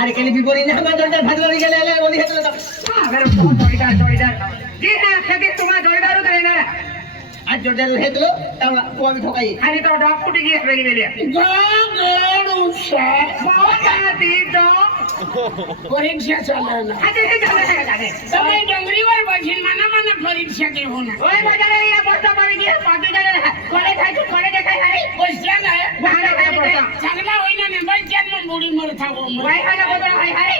अरे केली बिबोरी ना मैं जोड़दार भागलारी गेले आले बोली हेतलो तो हां मेरे तो जोड़ीदार जी हां खेती तुम्हा जोड़ीदार उतरे ना आज जोड़दार हेतलो तवा तू आम्ही ठोकाई आणि तो डॉग कुठे गेस वेली वेली गागडूशा बोला ती तो परीक्षा चालू ना आता हे झालं काय समय डोंगरीवर बसीन मना परीक्षा घेऊन ओय मजा रे या पोस्टा पाणी घे पाटी झालं कोणे खायचं कोणे देखाय आहे बसल्या नाही बाहेर काय पडता चांगला होईना ने बाई जन्म बुडी मरता गो वाई खाना बदल हाय हाय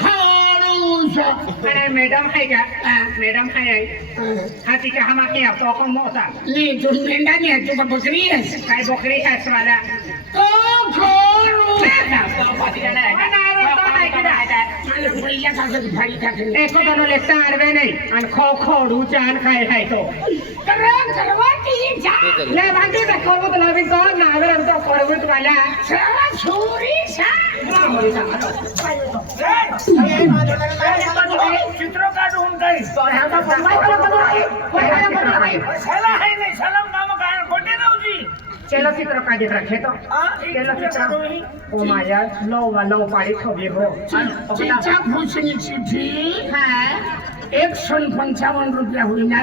गागडूशा अरे मैडम है क्या मैडम है हाँ ठीक है हम आके अब तो कौन मोसा नहीं तू मेंढा नहीं है तू का बकरी है काय बकरी है वाला पाटी जाना है मला पहिल्या कागद भारी टाकले एको दोनों लेता आरवे नहीं अन खो खोडू जान खाए है तो करवाटी जा ले बांधू ना कोरबो तो लावी कौन ना अगर हम तो कोरबो तो वाला चला छोरी सा चित्र काढून काही साला है नाही सलाम नाम काय कोटे नव्हती चलो चित्र काढत रखे तो चलो चित्र ओ माझ्या लो पाडी ठोबी हो चिचा भूषणीची फी हां 155 रुपया होईना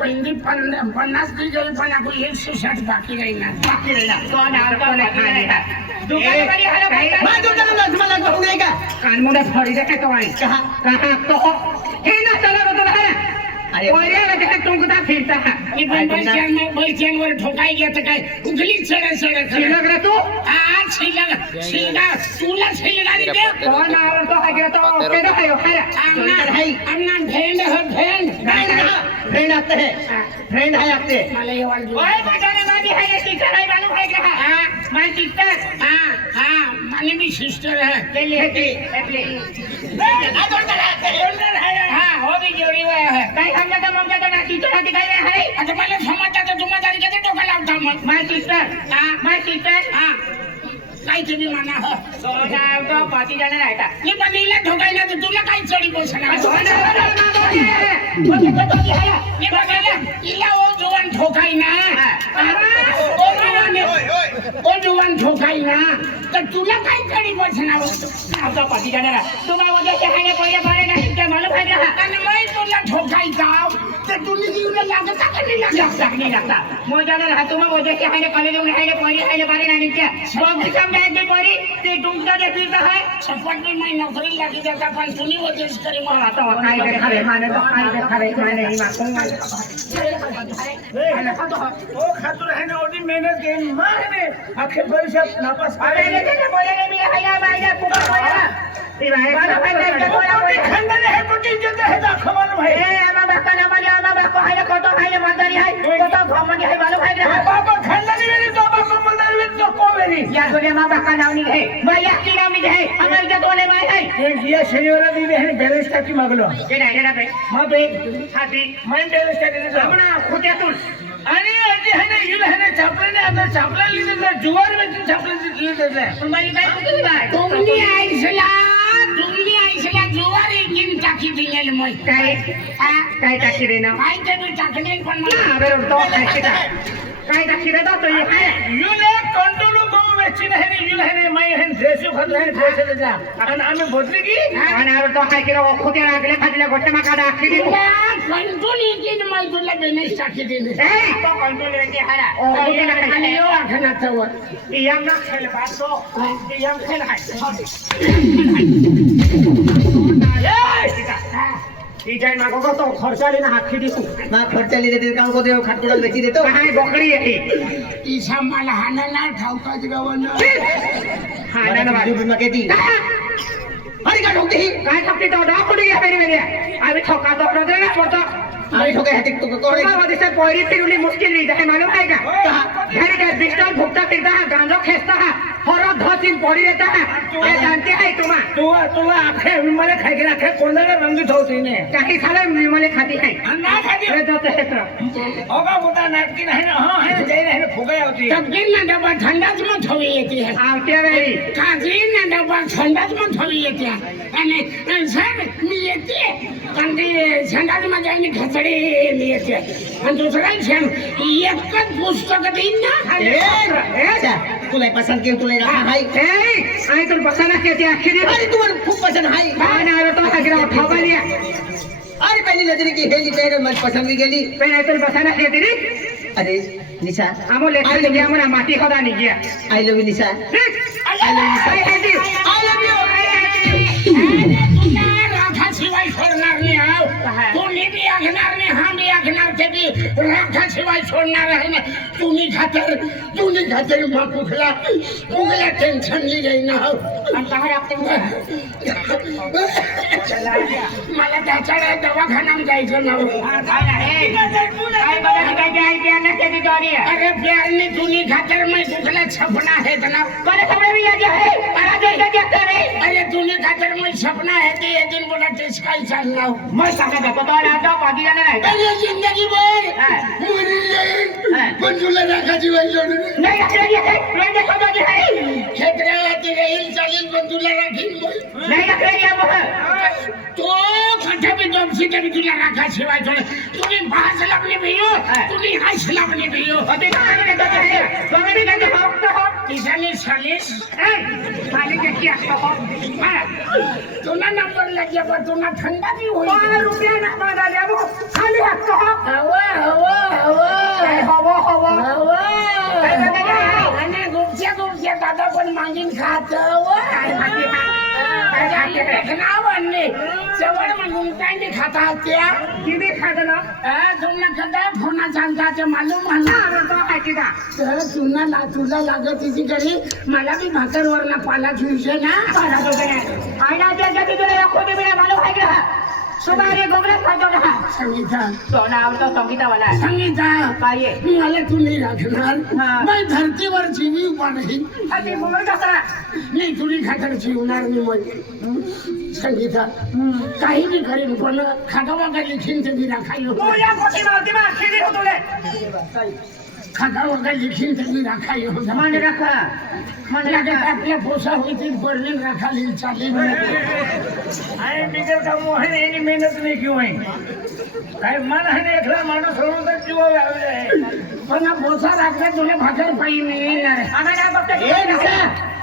पहिली 50 दी गेली पण आपण 160 बाकी राहिना कोण कोण खाणे दुकानवाली हला मैं जोड़दार ना तुम्हाला कहू नाही का कान मुंडा फोड़ी देखे तो आई कहां तो हे ना चला तो है अरे ओरे लगे टोकता फिरता है ये बैठन वर ठोकाई गया तर काय उगली चढ लग रहा तू आ छिला तुला छिला रे बे कौन आ तो है तो केदा है अन्ना भेंड हो फ्रेंड आते हैं फ्रेंड है आते मला हे वाल ओए बजाने वाली है ये टीचर है मालूम है क्या हां माय टीचर हां माने भी सिस्टर है ले ले ले हां हो भी जोड़ी हुआ है काय समझा तो मग तो ना टीचर है दिखाई है आता मला समजता तर तुम्हा जरी किती टोका लावता मग माय टीचर हां काय तुम्ही म्हणा हो तो जाव तो पाटी जाणार आहे का मी पण हिला ठोकायला तर तुला काय चढी बसणार मी बघायला हिला ओ जुवान ठोकायना ओ जुवान ठोकायना तर तुला काय चढी बसणार तो पाटी जाणार तुम्हाला वजह से हाने पहिले बारे नाही ते मालूम है ना आणि मैं तुला ठोकायचा तर तुला जीवला लागता का नाही लागता मग जाणार हा तुम्हाला वजह से हाने कॉलेज में हाने पहिले हाने बारे नाही क्या बहुत समझाए दे परी ते डुंगा दे फिरता है सपट में मैं नौकरी लगी जाता पण तुनी वजह करे मग आता काय देखावे माने तो काय देखावे माने ही मागूंगा ओ खातूर है ना ओडी मेहनत गेन माने आखिर भविष्य नापास अरे ले बोले रे मी हाया बाया पुका बोला ती बाय खानदानी है कोटी जगह है दाखव मालूम है ए आमा बापा ना मला आमा बापा हाय कोतो हाय मादारी हाय कोतो घमनी हाय मालूम है ना बाबा खानदानी वेली तो बाबा मलदार वेली तो को वेली या दोने माँ बापा नावनी है माया की नावनी है अमर के दोने माय है ये शनिवार दी है बैलेंस टाकी मागलो जे नाही रे बे मां बे हाती मैं बैलेंस टाकी दे अपना खुट्यातून आणि अजी है ना युल है ना चापल्याने आता चापला लिहिलं जुवार वेची चापला लिहिलं तुम्हाला काय कुठली बाय तुम्ही आईसला जुवार इंजिन टाकी दिलेलं मग काय टाकी रे ना काय ते मी टाकले पण मला अरे तो काय टाकी रे तो ये काय युल कंट्रोल को वेची है ना युल है ना मैं है ड्रेस खत है ड्रेस दे जा आणि आम्ही बोलली की आणि अरे तो काय केलं खुट्या लागले खाजले गोटे मा काढा आखी दी कंट्रोल इंजिन मग तुला बेनेस टाकी दिले ए तो कंट्रोल वेची हारा ओ आणि यो आखनाचा वर यम ना खेल बात तो यम खेल हाय इजाय मागो तो खर्चाली ना हाखी दिसू ना खर्चाली देते काम को देव खटकुडल वेची देतो काय बकरी आहे ईसा मला हाना ना ठावकाच गवन हा ना बाजू बिमा केती अरे का ठोकते ही काय ठोकते तो डाकुडी आहे मेरे आम्ही ठोका तो दे ना पडतो आम्ही ठोके हाती तो कोणी वजह पोरी फिरली मुश्किल नहीं है मालूम है क्या घर का बिस्तर भुगता फिरता है गांजो खेचता है हर धोसिन पड़ी रहता है ये जानते हैं तुम आखे विमले खाई के आखे कोंडाला रंगीत होती ने काही साले विमले खाती है ना खाती अरे जाते है तो होगा मोटा नाटकी नहीं ना हां है जई नहीं फुगाई होती तब दिन ना डब्बा ठंडाच में थोड़ी येती है आवते वेळी काजी ना डब्बा ठंडाच में थोड़ी येती है आणि सर मी येते आणि ठंडाच में जाईने खचडी मी येते आणि दुसरा क्षण एकच पुस्तक देईन ना ए तुला पसंद केलं तुला रखा हाय आई तुला पसंद केती आखिरी अरे तुम्हाला खूप पसंद हाय ना आलो तो हगरा उठावा लिया अरे पहली नजर की हेली तेरे मन पसंद भी गेली पण आई तुला पसंद केती रे अरे निशा आमो लेखा लिया मना माटी खदा नहीं गया I love you Nisha I love you शिवाय सोडणार नाही आव तुम्ही बी ऐकणार नाही हा बी ऐकणार ते बी राखाशिवाय सोडणार आहे ना तुम्ही खातर माकुखला उगला टेन्शन ली गई ना हो मला त्याच्या दवाखान्यात जायचं ना अरे प्यारने तुम्ही खातर मैं कुखला छपना है ना अरे तुम्ही खातर मैं सपना है कि ये दिन बोला टिस्का ही चलना हो मैं सांगा जातो तो राजा बाकी जाने नाही अरे जिंदगी भर मरी जाईल पण तुला राखाची बाई सोडून नाही राखली आहे म्हणजे खदाची आहे क्षेत्रावरती राहील चालेल पण तुला राखीन नाही राखली आहे मग तो खटा भी दोपसी तरी तुला राखाशिवाय सोड तुम्ही भास लागली भियो तुम्ही हास लागली भियो अति काय आहे बघणी काय फक्त हो किसानी सालिस खाली की असतो हो तुला नंबर लगे पण तुला थंडा भी होईल 5 रुपया ना मला द्यावो खाली असतो हो हवा आणि गुपच्या दादा पण मागीन खात जवळ मागून काय नाही खाता त्या किती खादला तुला कदा फोना सांगता मालूम मला तर तुला लागत तिची घरी मला बी भाकरवरला पाला ठेवशे ना आईना त्या जाती तुला दाखवते बिना मालूम आहे का सुमारे गोगलात खातो का संगीता सोना आवडतो संगीतावाला संगीता काय मला तू नाही राखणार मी धरतीवर जीवी उभा नाही अति मोबाईल कसा नाही तुझी खातर जीवणार मी मग संगीता काही बी करेन पण खागावागा लिखीन ते मी राखायो तू या गोष्टी मावती मा किती होतोले खागावागा लिखीन ते मी राखायो मान रखा मन लागत आपल्या पोसा होईल पडली राखाली चालेल आणि बिगर का मोहन यांनी मेहनत नाही किंवा काय मन आहे एकला माणूस होऊन तर जीव व्यावले आहे पण हा पोसा राखला तुला भाकर पाहिजे नाही येणार आम्हाला फक्त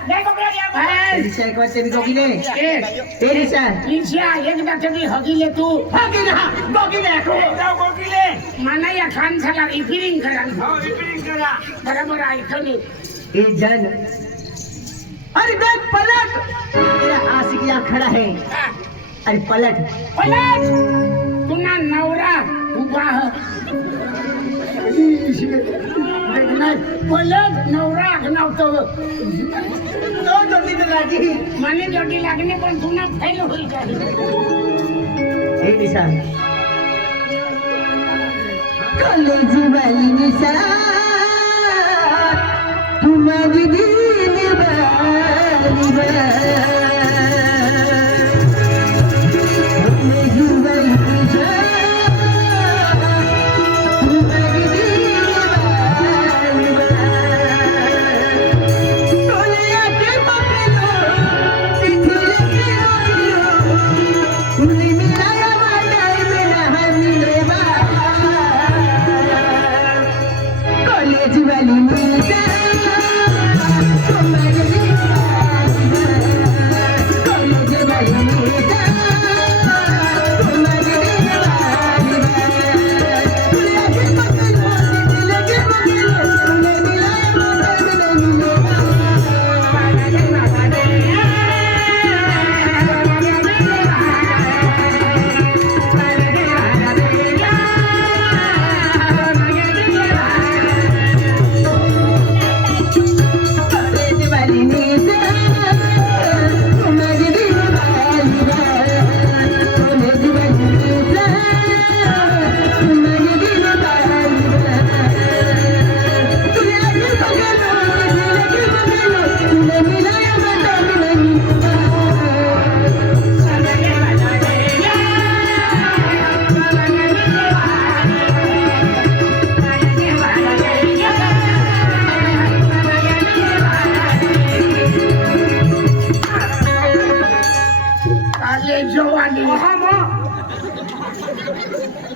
नाही गोगला या निशा एक बार तेरी गोगी ले निशा निशा एकदा कधी हगीले तू हगिला गोगीले जाऊ गोकीले मला या खान झाला रिपेरिंग करा हो रिपेरिंग करा बरोबर ऐकून ए जन अरे देख पलट तेरा आशिक यहाँ खड़ा है अरे पलट पलट पुन्हा नवरा उभा पलट नवरा नव्हतं तो जोड़ी तो लागी मला जोडी लागली पण पुन्हा फेल होईल का ए निशा कॉलेज वाली निशा तुम्हारी दिल वाली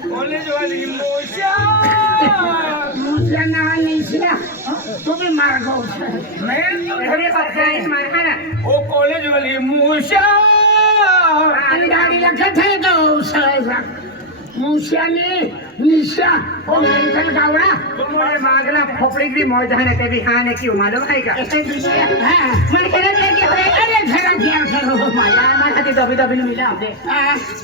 कॉलेज वाली मोशा मुझ्या ना निशा तुम्ही मार्ग घरी बघताय मारा ना ओ कॉलेज वाली मुशा आणि गाडीला कथे मुश्याने निशा ओ मेंटल गावडा तुम्हारे मागला खोपड़ी की मौजान है कभी हाँ ने क्यों मालूम है क्या मन खेला नहीं कि होए अरे खरा क्या करो माया माया की दबी दबी मिला आपने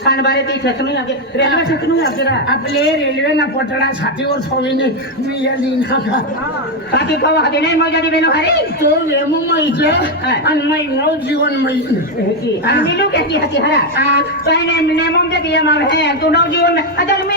खान बारे ती छतनु आगे रेलवे छतनु आगे रा आपले रेल्वे ना पटडा छातीवर ठेवणे मी या लिहिना का बाकी को आगे नहीं मौजा दी बेनो घरी तो वेमो मैचे आणि मै नो जीवन मै की आणि मिलू क्या की हती हरा तो ने नेमम के दिया मार है तू नौ जीवन में अजल में